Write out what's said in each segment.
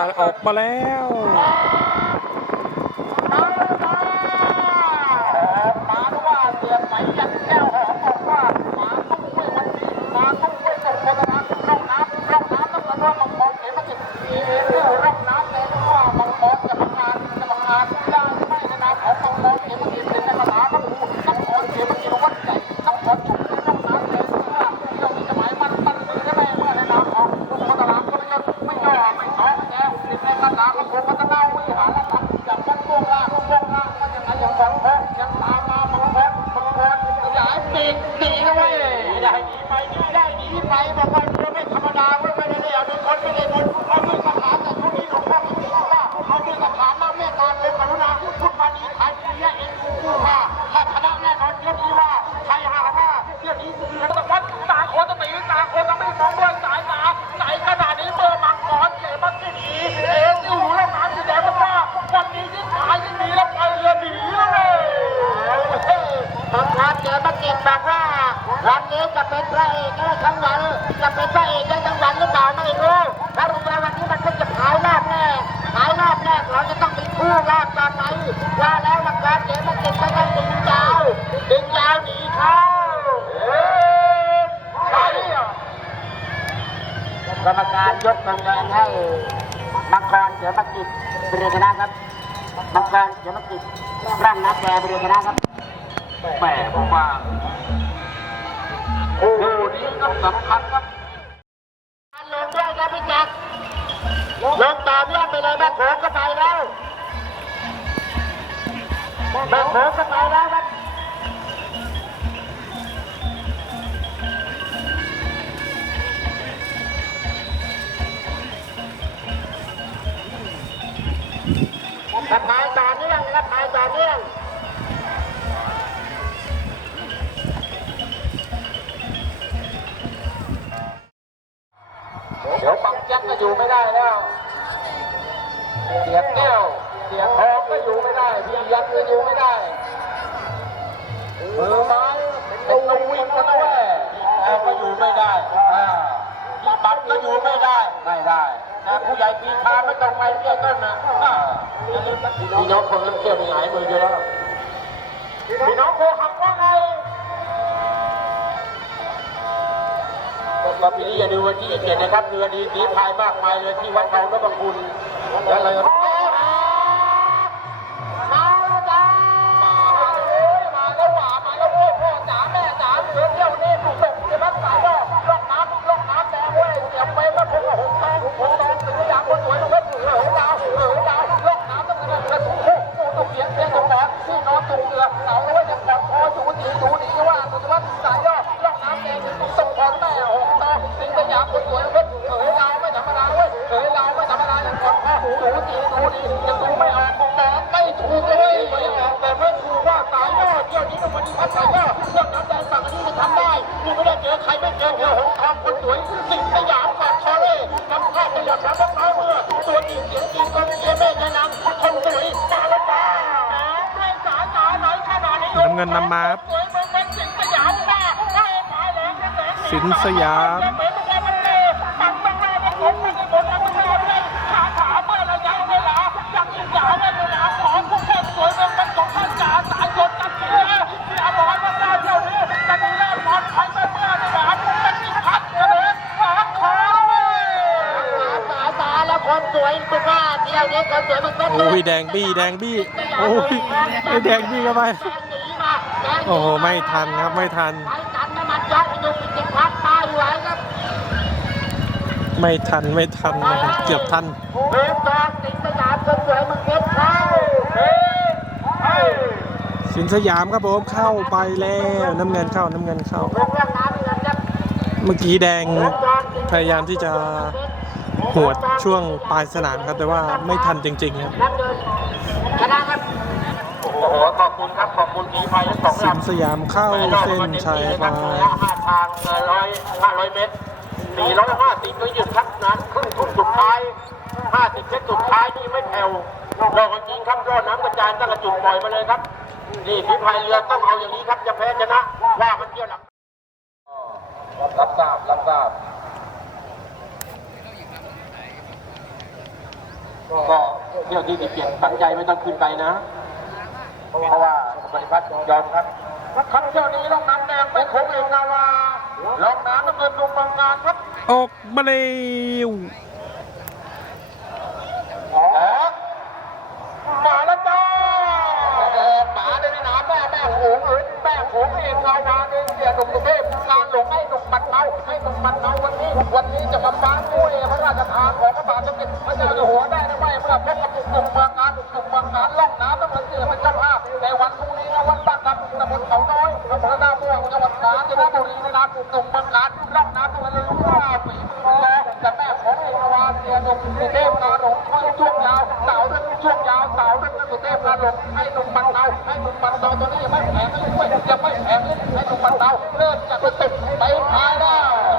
าออกมาแล้ว ที่ได้หนีไปบอกว่าเรือไม่ธรรมดาเว้ย วันนี้จะเป็นพระเอกได้ทั้งวันจะเป็นพระเอกได้ทั้งวันหรือเปล่าไม่รู้ถ้ารู้ว่าวันนี้มันก็จะขายรอบแรกขายรอบแรกเราจะต้องมีคู่รอบต่อไปว่าแล้วมังกรเก๋มังกรก็ต้องดึงยาวดึงยาวหนีเข้าใช่เหรกรรมการยกธงแดงให้มังกรเสือมักจิตบริเวณคณะครับมังกรเสือมักจิตร่างนักแกบริเวณคณะครับแหมผมว่า โอ้โหนี้ก็สำคัญครับลงด้วยครับพี่จักรลงต่อเนื่องไปเลยแม่โขงก็ไปแล้วแม่โขงก็ไปแล้วครับกระพายต่อเนื่องกระพายต่อเนื่อง ใหญ่ปีชาไม่ต้องไปเที่ยวต้นนะอ่าพี่น้องคนเล่นเที่ยวมีหายมืออยู่แล้วพี่น้องโคหักว่าไงก็ปีนี้อย่าดูวันที่เจ็ดนะครับเรือดีสีพายมากมายเลยที่วัดเขานพคุณแล้วเลยมา อใครไม่เจอเจอหงทองคนสวยสิ่งสยามปากคอเล่นำข้าวประหยัดน้ำมะพร้าวเมื่อตัวจริงเสียงจริงก็มีแม่ยานางคนสวยมาแล้วจ้าด้วยสายตาไหนขนาดนี้น้ำเงินนำมาครับสวยมันเป็นสิ่งสยามป้าได้หมายแหลมแสงสินสยาม อ้ยแดงบี้แดงบี้โอ้ยไอแดงบี้เข้าไปโอ้โหไม่ทันครับไม่ทัน ไม่ทันไม่ทันนะครับเกือบทันเฮ้ยจอดสิงสยามคนสวยมึงเก็บเข้าเฮ้ยสินสยามครับผมเข้าไปแล้วน้ำเงินเข้าน้ำเงินเข้า เมื่อกี้แดงพยายามที่จะ หวดช่วงปลายสนามครับ แต่ว่าไม่ทันจริงๆครับชนะครับโอ้โหขอบคุณครับขอบคุณสีพายทั้งสองสิลนสยามเข้าเส้นชัยไปห้าทางร้อยห้าร้อยเมตรสี่ร้อยห้าสิบก็หยุดครับนะครึ่งทุ่งสุดท้ายห้าสิบเมตรสุดท้ายนี่ไม่แผ่วบอกจริงครับยอดน้ำกระจายตั้งกระจุดปล่อยมาเลยครับนี่ฝีพายเรือต้องเอาอย่างนี้ครับจะแพ้ชนะว่ามันเที่ยวหลังรับทราบรับทราบ ก็เที่ยวที่สิบเจ็ดตั้งใจไม่ต้องขึ้นไปนะ เพราะว่าบริพัตรยอมครับครั้งเที่ยวนี้ลงน้ำแดงเป็นของเอกนาวาลงน้ำน้ำเงินดูเมืองงานครับ ออกมาเร็วออกมาแล้วจ้าเออหมาในน้ำแม่แม่โขงเอ้ยแม่โขงเอกนาวาเองเสียหนุ่มกรุงเทพ งานหลงให้หนุ่มบันเทาให้หนุ่มบันเทาวันนี้ วันนี้จะมาฟ้ากู้เอพระราชทานของพระบาทสมเด็จพระเจ้าอยู่หัวได้หรือไม่เมื่อพบกับกลุ่มเมืองกานกลุ่มเมืองการล่องน้ำต้องมาเสียเป็นเจ้า ม่วงจังหวัดกาญจนบุรีในนามกลุ่มเมืองงานล่องน้ำน้ำเงินรู้ว่าฝีมือแต่แม่ของเอกนาวาเสียหนุ่มกรุเทพงาหลงช่วงยาวสาวเรื่องช่วงยาวสาวเรื่องกรุเทพงาหลงให้หนุ่มบันเทาให้หนุ่มบันเทาตัวนี้ยังไม่แข็งยด้วยยังไม่แข็งเลยให้หนุ่มบันเทาเริ่มจะไปติดไปพายแล้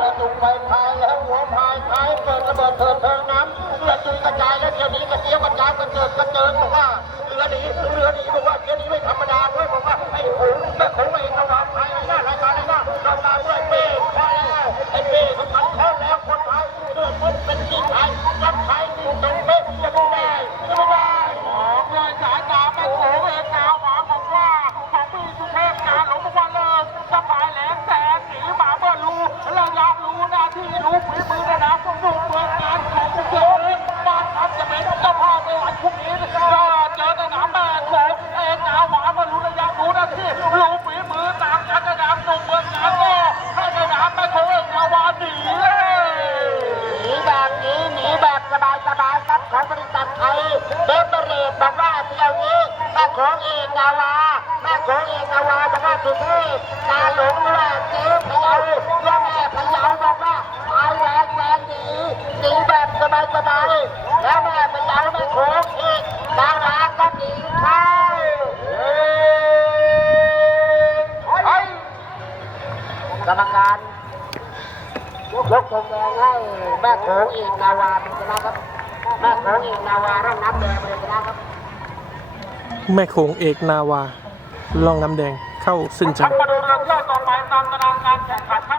วจุกไปพายแล้วหัวพายพายเกิดระเบิดเถิดเทิงน้ำเรือจุยกระจายแล้วเที่ยวนี้กระเจี๊ยบกระจายกระเจิดกระเจิงบอกว่าเรือหนีเรือหนีบอกว่าเที่ยวนี้ไม่ธรรมดาด้วยบอกว่าไอ้โขงแม่โขงเองระวังพา แม่ของเอกนาวาบอกว่าสุดที่ตาหลงว่าเจ๊พะเยาย่าแม่พะเยาบอกว่าตายแรงแรงหนีหนีแบบสบายสบายแล้วแม่พะเยาแม่โขงเอกนาวาก็หนีเข้าเฮ้กรรมการยกธงแดงให้แม่โขงอีกนาวาเป็นชนะครับแม่โขงอีกนาวาร่องน้ำแดงเป็นชนะครับ แม่โขงเอกนาวา ลองน้ำแดงเข้าเส้นชัทั้ยงมาดูเรื่องเที่ยวต่อไปตามตารางการแข่งขันครับ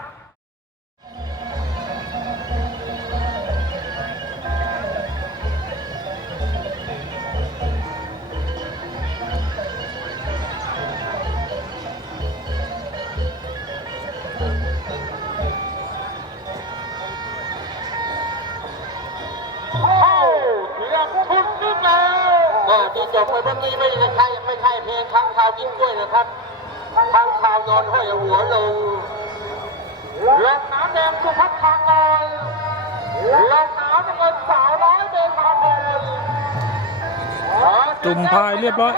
วนอนห้อยหัวลงลงน้ำแดงสุพัฒนากรลงน้ำเงินสาวร้อยเดชาพลจุ่มพายเรียบร้อย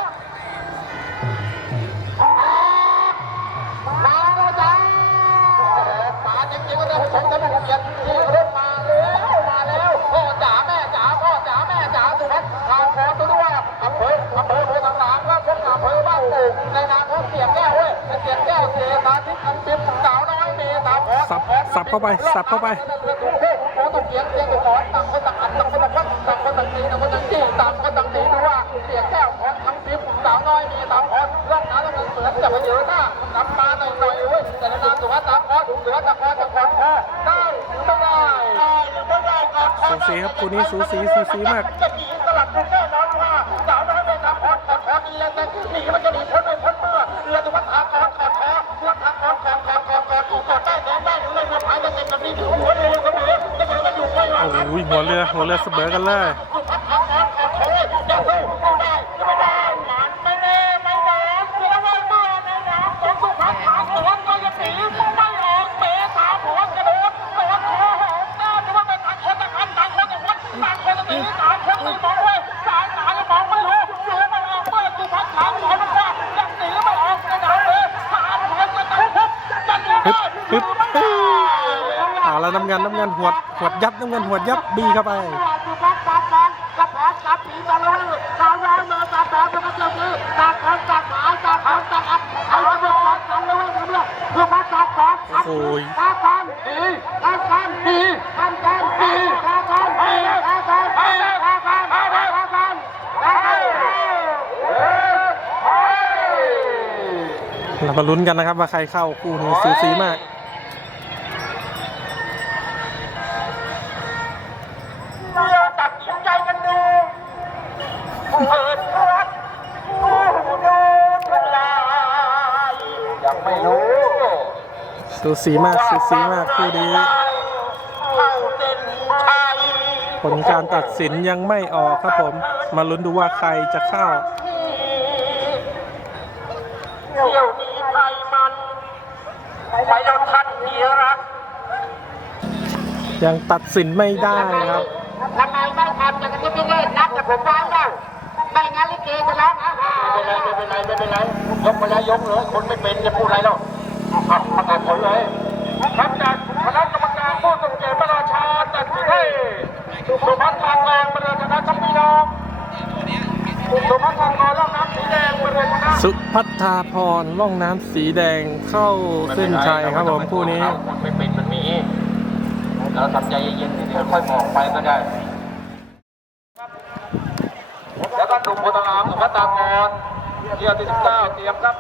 ล้วมันเสือจะมาเยอะหน้ากลับมาหน่อยหน่อยเว้ยแต่นานสุภาพสาวพรเสือตะครตะครพอไหัวเรือหัวเรือเสมอกันเลย น้ำเงินน้ำเงินหวดหวดยับน้ำเงินหวดยับบีเข้าไปสุพัฒน์ตาบอลกระเพาะกับผีตะลุยสาวน้อยมาตาบอลมันก็จะมีตาคนตาหมายตาคนตาอับเอาไปบอกกันเลยเรื่อยๆสุพัฒน์ตาบอลโอ้ยตากันดีตากันดีตากันดีตากันดีตากันดีตากันดีตากันตากันเฮ้ยเรามาลุ้นกันนะครับว่าใครเข้าคู่นี้สูสีมาก สูสีมากสูสีมากคู่นี้เข้าเส้นชัยผลการตัดสินยังไม่ออกครับผม มาลุ้นดูว่าใครจะเข้าเที่ยวนี้ไทยมันไปแล้วท่านเมียรักยังตัดสินไม่ได้ครับทำไมไม่ทำอย่างที่พี่เนตรนัดกับผมไว้แล้วไม่งั้นลิเกจะร้องอาหาไม่เป็นไรไม่เป็นไรไม่เป็นไรยกไปแล้วยกเลยคนไม่เป็นจะพูดอะไรหรอก อะประกาศผลเลยครับจากคณะกรรมการผู้ทรงเกียรติพระราชาตัดสินให้สุพัฒน์ทางแรงบริเวณชนะชักพี่น้องสุพัฒน์ทางงอนล่องน้ำสีแดงบริเวณชนะสุพัฒนาพรล่องน้ำสีแดงเข้าเส้นชัยครับผมคู่นี้คนไม่เป็นมันมีเราทำใจเย็นๆเดี๋ยวค่อยบอกไปก็ได้ แล้วก็หนุ่มโพธารามสุภัตตากรเที่ยวที่19เตรียมครับ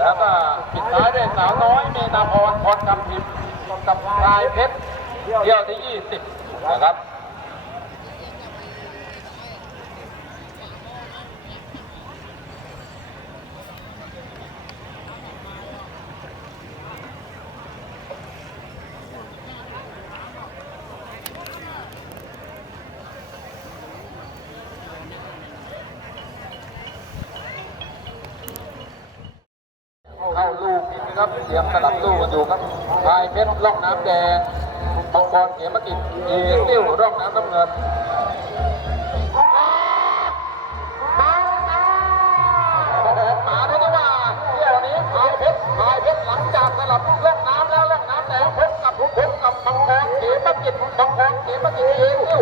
แล้วก็ปิดท้ายด้วยสาวน้อยเมนาพรพรกำทิพย์กับลายเพชรเที่ยวที่ 20 นะครับ เข้าลูกอีกนะครับเสียงสลับลูกกันอยู่ครับพายเพชรร่องน้ำแดงมังกรเขียมกิจอีติ้วร่องน้ำน้ำเงินโอ้โหมาด้วยนะว่าเที่ยวนี้พายเพชรพายเพชรหลังจากสลับร่องน้ำแล้วร่องน้ำแดงพบกับพบกับมังกรเขียมกิจมังกรเขียมกิจอีติ้ว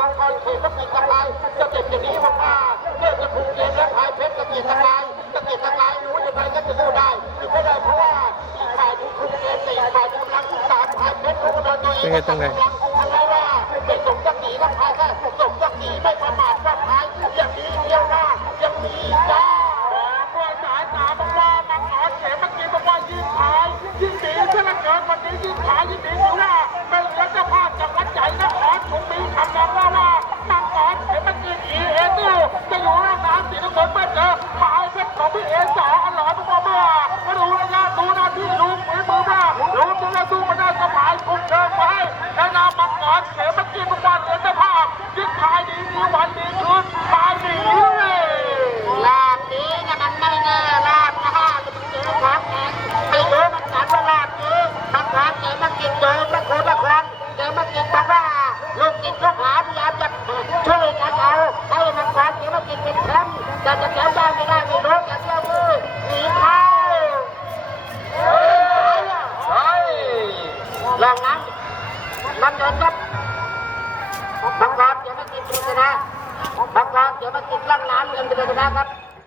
มังกรเขียมกิจตะไปจะเจ็บอย่างนี้มากๆเมื่อจะคุยกันแล้วพายเพชรจะเกียรติกายจะเกียรติกายรู้ยังไงก็จะสู้ได้หรือไม่ได้เพราะว่าอีกฝ่ายถูกคุมเกมตีฝ่ายถูกำลังสามพายเพชรรู้กันตัวเองเป็นไงตรงไหนทำไมว่าไม่สมศักดิ์ศรีนะพายแค่สมศักดิ์ศรีไม่ประมาทว่าพายอย่างนี้เดียวหน้ายังมี